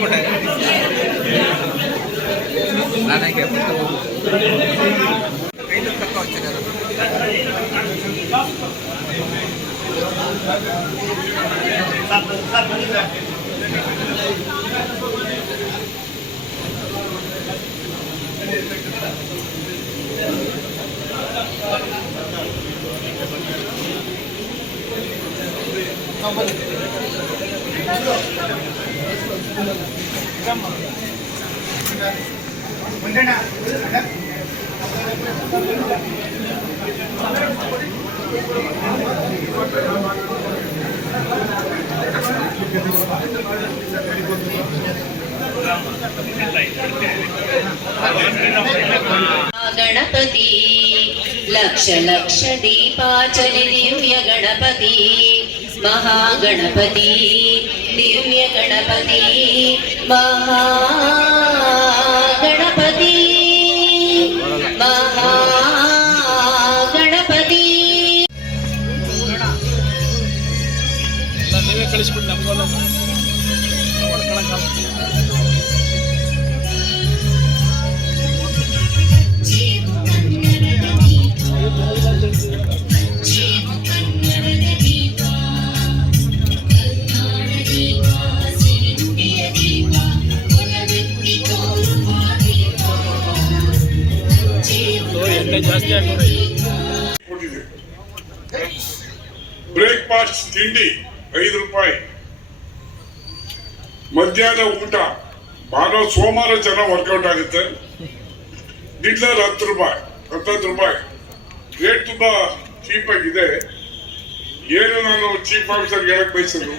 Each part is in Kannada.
போட்டேன் நானே கேட்பேன் கையில் தக்க வச்சுக்காரு Thank you. ಲಕ್ಷ ಲಕ್ಷ ದೀಪಾಚಲಿ ದಿವ್ಯ ಗಣಪತಿ ಮಹಾಗಣಪತಿ ದಿವ್ಯ ಗಣಪತಿ ಮಹಾಗಣಪತಿ ಮಹಾಗಣಪತಿ ನೀವೇ ಕಳಿಸ್ಬಿಟ್ಟು ನಮ್ಗೆಲ್ಲ ಬ್ರೇಕ್ಫಾಸ್ಟ್ ತಿಂಡಿ ಐದು ರೂಪಾಯಿ. ಮಧ್ಯಾಹ್ನ ಊಟ. ಭಾನುವಾರ ಸೋಮವಾರ ಚೆನ್ನಾಗಿ ವರ್ಕೌಟ್ ಆಗುತ್ತೆ ಡಿಡ್ಲರ್ ಹತ್ತು ರೂಪಾಯಿ, ಹತ್ತತ್ತು ರೂಪಾಯಿ. ರೇಟ್ ತುಂಬಾ ಚೀಪ್ ಆಗಿದೆ. ಏನು ನಾನು ಚೀಪ್ ಆಫೀಸರ್ ಹೇಳಕ್ ಬಯಸಿದ್ರು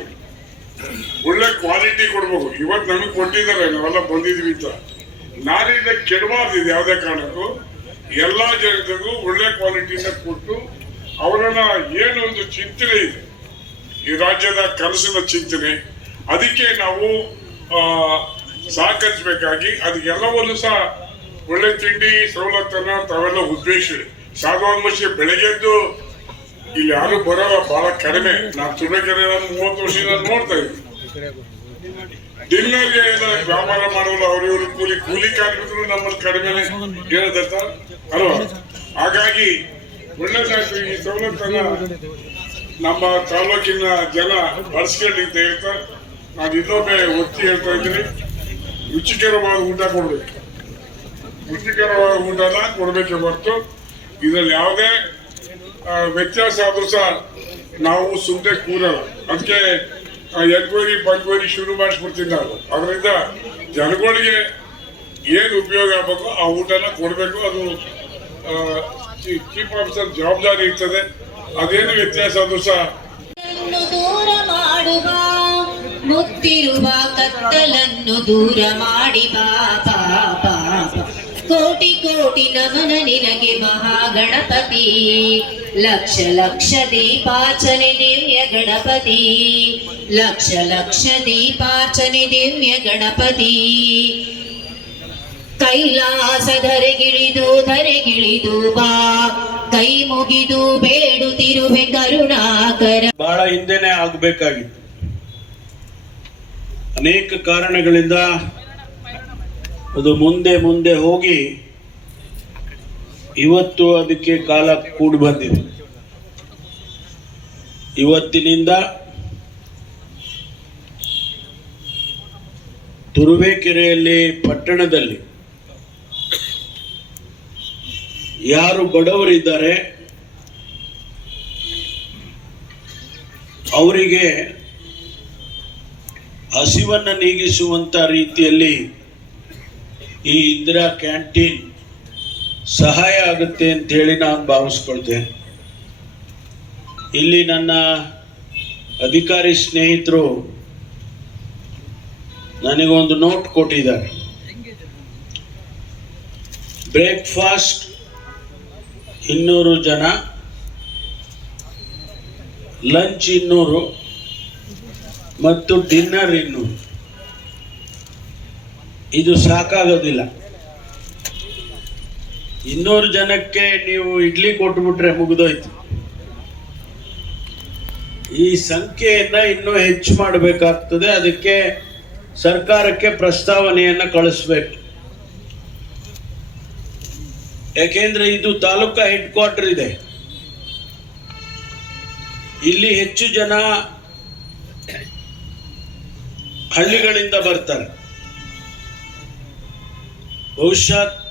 ಒಳ್ಳೆ ಕ್ವಾಲಿಟಿ ಕೊಡ್ಬೇಕು ಇವತ್ತು ನಮಗೆ ಕೊಟ್ಟಿದ್ದಾರೆ, ನಾವೆಲ್ಲ ಬಂದಿದ್ವಿ ಅಂತ. ನಾರಿಂದ ಕೆಡಬಾರ್ದು ಯಾವುದೇ ಕಾರಣಕ್ಕೂ. ಎಲ್ಲಾ ಜನರಿಗೂ ಒಳ್ಳೆ ಕ್ವಾಲಿಟಿನ ಕೊಟ್ಟು ಅವರನ್ನ ಏನು ಒಂದು ಚಿಂತನೆ ಇದೆ. ಈ ರಾಜ್ಯದ ಕನಸಿನ ಚಿಂತನೆ. ಅದಕ್ಕೆ ನಾವು ಸಹಕರಿಸಬೇಕಾಗಿ ಅದಕ್ಕೆಲ್ಲವನ್ನು ಸಹ ಒಳ್ಳೆ ತಿಂಡಿ, ಸವಲತ್ತನ್ನ ತಾವೆಲ್ಲ ಉದ್ದೇಶ ಸಾಧಾರಣ ಬೆಳಗ್ಗೆದ್ದು ಇಲ್ಲಿ ಯಾರು ಬರೋಲ್ಲ ಬಹಳ ಕಡಿಮೆ. ನಾನು ನಾನು ಮೂವತ್ತು ವರ್ಷದಿಂದ ನೋಡ್ತಾ ಇದ್ದೀನಿ. ಎಲ್ಲ ವ್ಯಾಪಾರ ಮಾಡಲು ಅವರು ಇವರು ಕೂಲಿ ಕೂಲಿ ಕಾರ್ಮಿಕರು ನಮ್ಮಲ್ಲಿ ಕಡಿಮೆ ಹೇಳದತ್ತ ಅಲ್ವಾ ಹಾಗಾಗಿ ಒಳ್ಳೇದಾಯ್ತು ಈ ಸವಲತ್ತನ್ನ ನಮ್ಮ ತಾಲೂಕಿನ ಜನ ಬಳಸ್ಕೊಳ್ಳಿ ಅಂತ ಹೇಳ್ತಾ, ನಾನು ಇನ್ನೊಮ್ಮೆ ಒತ್ತಿ ಹೇಳ್ತಾ ಇದ್ದೀನಿ. ರುಚಿಕರವಾದ ಊಟ ಕೊಡ್ಬೇಕು ರುಚಿಕರವಾದ ಊಟನ ಕೊಡಬೇಕೆ ಹೊರತು, ಇದರಲ್ಲಿ ಯಾವುದೇ ವ್ಯತ್ಯಾಸ ಆದರೂ ಸಹ ನಾವು ಸುಮ್ಮನೆ ಕೂರಲ್ಲ. ಅದಕ್ಕೆ ಎನ್ಕ್ವೈರಿ ಪನ್ಕ್ವೈರಿ ಶುರು ಮಾಡಿಸ್ಬಿಡ್ತೀನಿ ನಾವು ಅದರಿಂದ ಜನಗಳಿಗೆ ಏನು ಉಪಯೋಗ ಆಗಬೇಕು ಆ ಊಟನ ಕೊಡಬೇಕು. ಅದು ಚೀಫ್ ಆಫೀಸರ್ ಜವಾಬ್ದಾರಿ ಇರ್ತದೆ. ಅದೇನು ವ್ಯತ್ಯಾಸ ಅದು ಸಹ. ದೂರ ಮಾಡುವ, ಮುತ್ತಿರುವ ಕತ್ತಲನ್ನು ದೂರ ಮಾಡಿ ಬಾ. ನಮನ ನಿನಗೆ ಮಹಾಗಣಪತಿ. ಲಕ್ಷ ಲಕ್ಷ ದೀಪಾರ್ಚನೆ ದಿವ್ಯ ಗಣಪತಿ. ಲಕ್ಷ ಲಕ್ಷ ದೀಪಾರ್ಚನೆ ದಿವ್ಯ ಗಣಪತಿ. ಕೈಲಾಸ ಧರೆಗಿಳಿದು ಧರೆಗಿಳಿದು ಬಾ. ಕೈ ಮುಗಿದು ಬೇಡುತ್ತಿರುವೆ ಕರುಣಾಕರ. ಬಹಳ ಹಿಂದೆನೆ ಆಗಬೇಕಾಗಿತ್ತು. ಅನೇಕ ಕಾರಣಗಳಿಂದ ಅದು ಮುಂದೆ ಮುಂದೆ ಹೋಗಿ ಇವತ್ತು ಅದಕ್ಕೆ ಕಾಲ ಕೂಡಿ ಬಂದಿದೆ. ಇವತ್ತಿನಿಂದ ತುರುವೇಕೆರೆಯಲ್ಲಿ ಪಟ್ಟಣದಲ್ಲಿ ಯಾರು ಬಡವರಿದ್ದಾರೆ, ಅವರಿಗೆ ಹಸಿವನ್ನು ನೀಗಿಸುವಂತ ರೀತಿಯಲ್ಲಿ ಈ ಇಂದಿರಾ ಕ್ಯಾಂಟೀನ್ ಸಹಾಯ ಆಗುತ್ತೆ ಅಂತ ಹೇಳಿ ನಾನು ಭಾವಿಸ್ಕೊಳ್ತೇನೆ. ಇಲ್ಲಿ ನನ್ನ ಅಧಿಕಾರಿ ಸ್ನೇಹಿತರು ನನಗೊಂದು ನೋಟ್ ಕೊಟ್ಟಿದ್ದಾರೆ. ಬ್ರೇಕ್ಫಾಸ್ಟ್ ಇನ್ನೂರು ಜನ, ಲಂಚ್ ಇನ್ನೂರು ಮತ್ತು ಡಿನ್ನರ್ ಇನ್ನೂರು. ಇದು ಸಾಕಾಗೋದಿಲ್ಲ. ಇನ್ನೂರು ಜನಕ್ಕೆ ನೀವು ಇಡ್ಲಿ ಕೊಟ್ಬಿಟ್ರೆ ಮುಗಿದೋಯ್ತು. ಈ ಸಂಖ್ಯೆಯನ್ನ ಇನ್ನೂ ಹೆಚ್ಚು ಮಾಡಬೇಕಾಗ್ತದೆ. ಅದಕ್ಕೆ ಸರ್ಕಾರಕ್ಕೆ ಪ್ರಸ್ತಾವನೆಯನ್ನ ಕಳಿಸ್ಬೇಕು. ಯಾಕೆಂದ್ರೆ ಇದು ತಾಲೂಕಾ ಹೆಡ್ ಕ್ವಾರ್ಟರ್ ಇದೆ. ಇಲ್ಲಿ ಹೆಚ್ಚು ಜನ ಹಳ್ಳಿಗಳಿಂದ ಬರ್ತಾರೆ. ಬಹುಶಃ